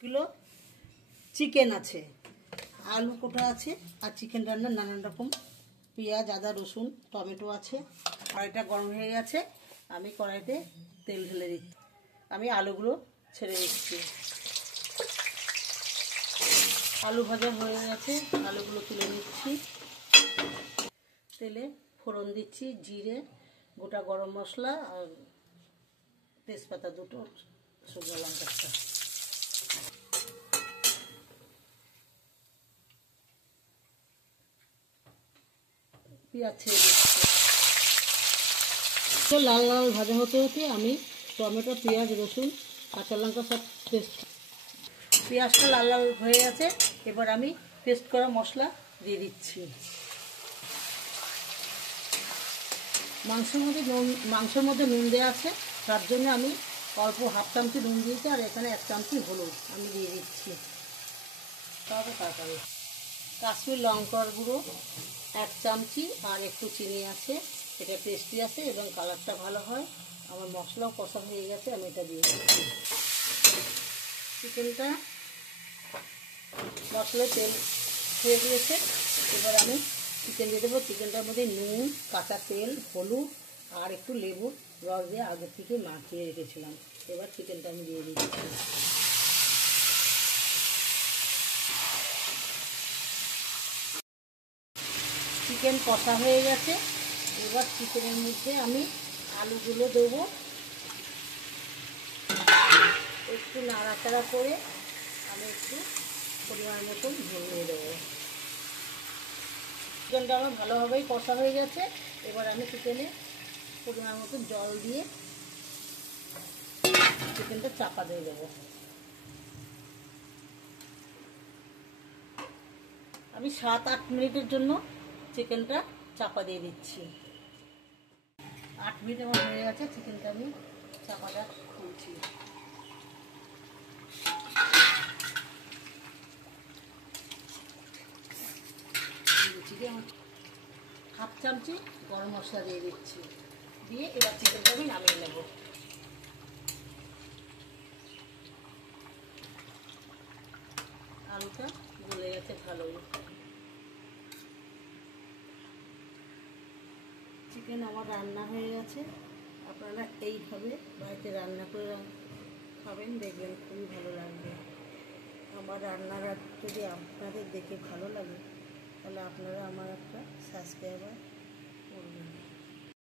Kilo chicken আছে, আলু কোটা আছে, আর চিকেন রান্নার নানান রকম পেঁয়াজ, আদা, রসুন, টমেটো আছে। কড়াইটা গরম হয়ে গেছে, আমি কড়াইতে তেল ঢেলে দিচ্ছি। আমি আলুগুলো ছেড়ে দিচ্ছি। আলু ভাজা হয়ে গেছে, আলুগুলো তুলে নিচ্ছি। তেলে ফোড়ন দিচ্ছি, জিরে, গোটা গরম মশলা আর তেজপাতা দুটো, শুকনো লঙ্কা একটা। পেঁয়াজ ছেড়ে দিচ্ছি। লাল লাল ভাজা হতে হতে আমি টমেটো, পেঁয়াজ, রসুন, কাঁচা লঙ্কা সব পেস্ট। পেঁয়াজটা লাল লাল হয়ে গেছে, এবার আমি পেস্ট করা মশলা দিয়ে দিচ্ছি। মাংসের মধ্যে নুন দেওয়া আছে, তার জন্য আমি অল্প হাফ চামচি নুন দিয়েছি, আর এখানে 1 চামচি হলুদ আমি দিয়ে দিচ্ছি। তারপরে কাশ্মীর লঙ্কার গুঁড়ো 1 চামচি, আর একটু চিনি আছে, এটা টেস্টি আছে এবং কালারটা ভালো হয়। আমার মশলাও কষা হয়ে গেছে, আমি এটা দিয়ে দিচ্ছি। চিকেনটা মশলায় তেল হয়ে দিয়েছে, এবার আমি চিকেন দিয়ে দেবো। চিকেনটার মধ্যে নুন, কাঁচা তেল, হলুদ আর একটু লেবুর রস দিয়ে আগে থেকে মাখিয়ে রেখেছিলাম। এবার চিকেনটা আমি দিয়ে দিচ্ছি। চিকেন কষা হয়ে গেছে, এবার চিকেনের মধ্যে আমি আলুগুলো দেবো, একটু নাড়াচাড়া করে আমি একটু পরিমাণ মতন ভরিয়ে দেবো। চিকেনটা আমার ভালোভাবেই কষা হয়ে গেছে, এবার আমি চিকেনে পরিমাণ মতন জল দিয়ে চিকেনটা চাপা দিয়ে দেবো। আমি 7-8 মিনিটের জন্য চিকেনটা চাপা দিয়ে দিচ্ছি। 8 মিনিট আমার হয়ে গেছে, চিকেনটা আমি চাপাটা খুলছি। হাফ চামচি গরম মশলা দিয়ে দিচ্ছি, দিয়ে এবার চিকেনটা আমি নামিয়ে নেব। আলুটা গলে গেছে ভালোই। চিকেন আমার রান্না হয়ে গেছে। আপনারা এইভাবে বাড়িতে রান্না করে খাবেন, দেখবেন খুবই ভালো লাগবে। আমার রান্নাটা যদি আপনাদের দেখে ভালো লাগে, তাহলে আপনারা আমার একটা সাবস্ক্রাইবার করবেন।